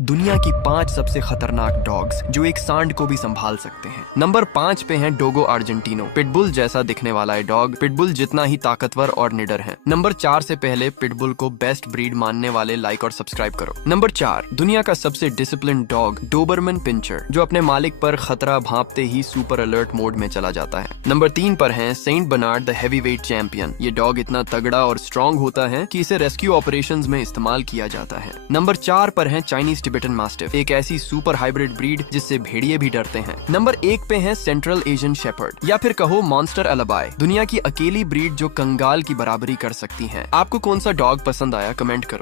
दुनिया की 5 सबसे खतरनाक डॉग्स जो एक सांड को भी संभाल सकते हैं। नंबर 5 पे है डोगो आर्जेंटिनो। पिटबुल जैसा दिखने वाला है डॉग, पिटबुल जितना ही ताकतवर और निडर है। नंबर 4 से पहले पिटबुल को बेस्ट ब्रीड मानने वाले लाइक और सब्सक्राइब करो। नंबर 4, दुनिया का सबसे डिसिप्लिन डॉग डोबरमन पिंचर, जो अपने मालिक पर खतरा भांपते ही सुपर अलर्ट मोड में चला जाता है। नंबर 3 पर है Saint Bernard the heavyweight champion. ये डॉग इतना तगड़ा और स्ट्रॉन्ग होता है कि इसे रेस्क्यू ऑपरेशंस में इस्तेमाल किया जाता है। नंबर 4 पर है चाइनीज टिबेटन मास्टिफ, एक ऐसी सुपर हाइब्रिड ब्रीड जिससे भेड़िए भी डरते हैं। नंबर 1 पे है सेंट्रल एशियन शेपर्ड या फिर कहो मॉन्स्टर अलाबाई, दुनिया की अकेली ब्रीड जो कंगाल की बराबरी कर सकती है। आपको कौन सा डॉग पसंद आया, कमेंट करो।